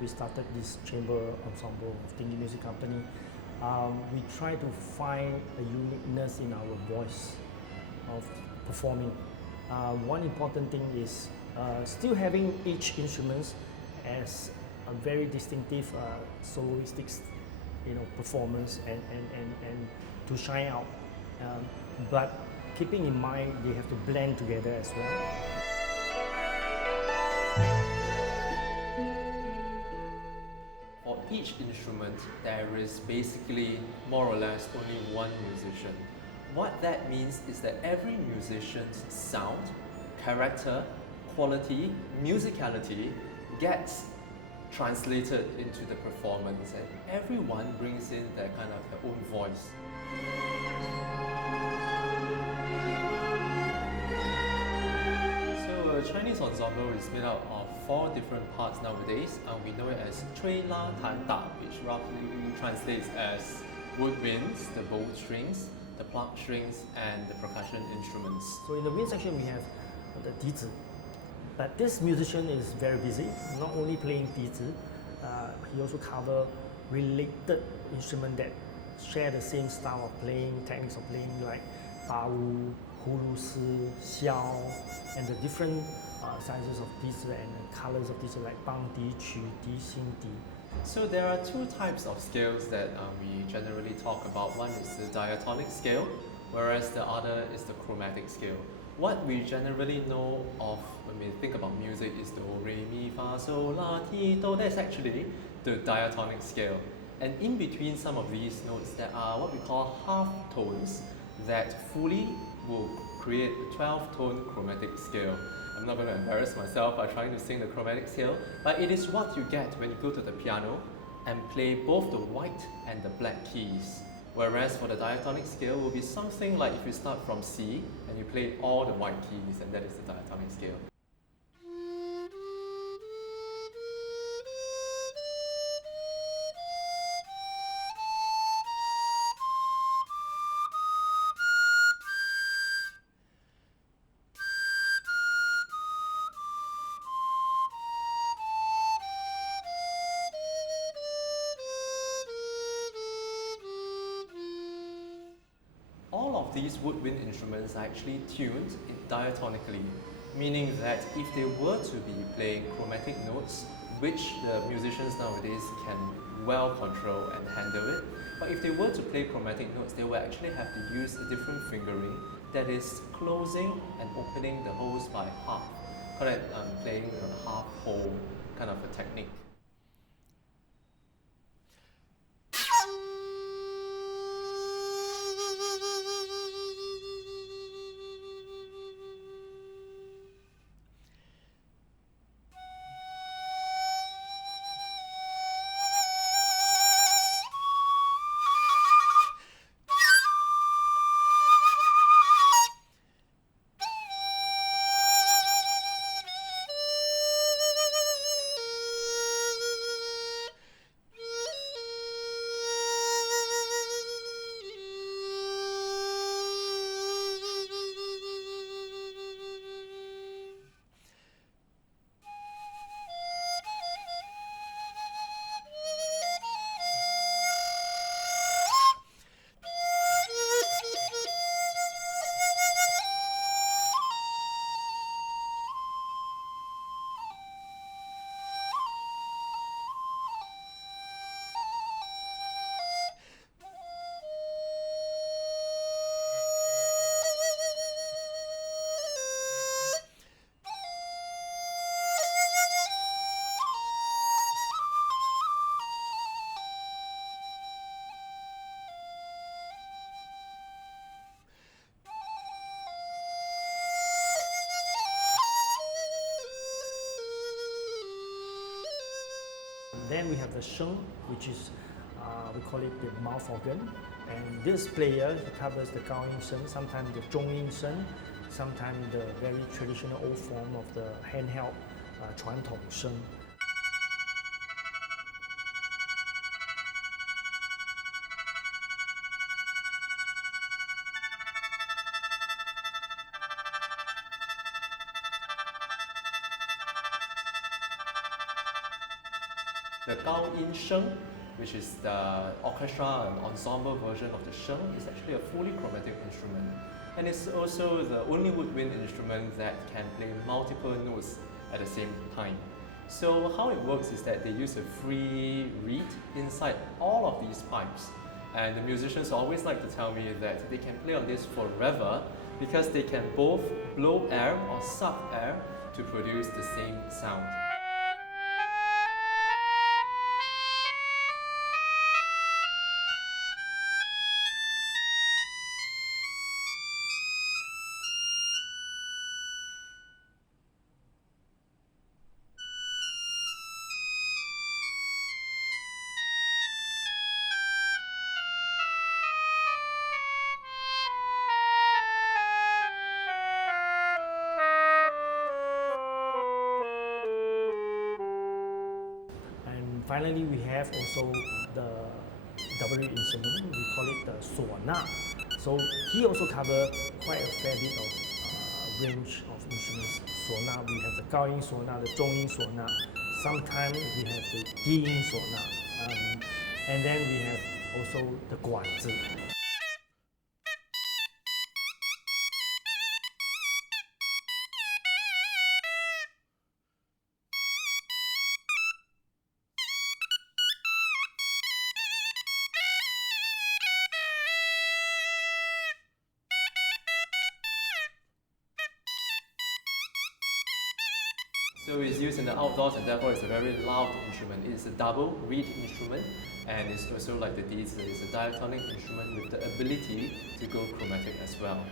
we started this chamber ensemble of Tinggi Music Company, we try to find a uniqueness in our voice of performing. One important thing is still having each instrument as a very distinctive soloistic performance and to shine out. But keeping in mind they have to blend together as well. For each instrument, there is basically more or less only one musician. What that means is that every musician's sound, character, quality, musicality gets translated into the performance, and everyone brings in their kind of their own voice. So a Chinese ensemble is made up of 4 different parts nowadays. We know it as Cui La Tan Da, which roughly translates as woodwinds, the bow strings, the pluck strings, and the percussion instruments. So in the wind section we have the dizi. But this musician is very busy, not only playing dizi, he also covers related instruments that share the same style of playing, techniques of playing, like bawu, hulu si, xiao, and the different sizes of dizi and the colors of dizi, like bang di, qu di, xin di. So there are 2 types of scales that we generally talk about. One is the diatonic scale, whereas the other is the chromatic scale. What we generally know of when we think about music is do, re, mi, fa, sol, la, ti, do. That's actually the diatonic scale. And in between some of these notes, there are what we call half tones that fully will create a 12-tone chromatic scale. I'm not going to embarrass myself by trying to sing the chromatic scale, but it is what you get when you go to the piano and play both the white and the black keys. Whereas for the diatonic scale will be something like if you start from C and you play all the white keys, and that is the diatonic scale. All of these woodwind instruments are actually tuned diatonically, meaning that if they were to be playing chromatic notes, which the musicians nowadays can well control and handle it, but if they were to play chromatic notes, they will actually have to use a different fingering that is closing and opening the holes by half, call it playing a half hole kind of a technique. Then we have the sheng, which is, we call it the mouth organ. And this player, he covers the gao yin sheng, sometimes the zhong yin sheng, sometimes the very traditional old form of the handheld 传统声. The 高音声, which is the orchestra and ensemble version of the sheng, is actually a fully chromatic instrument. And it's also the only woodwind instrument that can play multiple notes at the same time. So how it works is that they use a free reed inside all of these pipes. And the musicians always like to tell me that they can play on this forever because they can both blow air or suck air to produce the same sound. Finally, we have also the double reed instrument. We call it the suona. So he also covers quite a fair bit of range of instruments. Suona, we have the 高音 suona, the 中音 suona. Sometimes we have the 低音 suona, and then we have also the 管子. So it's used in the outdoors and therefore it's a very loud instrument. It's a double reed instrument and it's also like the Dizi, it's a diatonic instrument with the ability to go chromatic as well.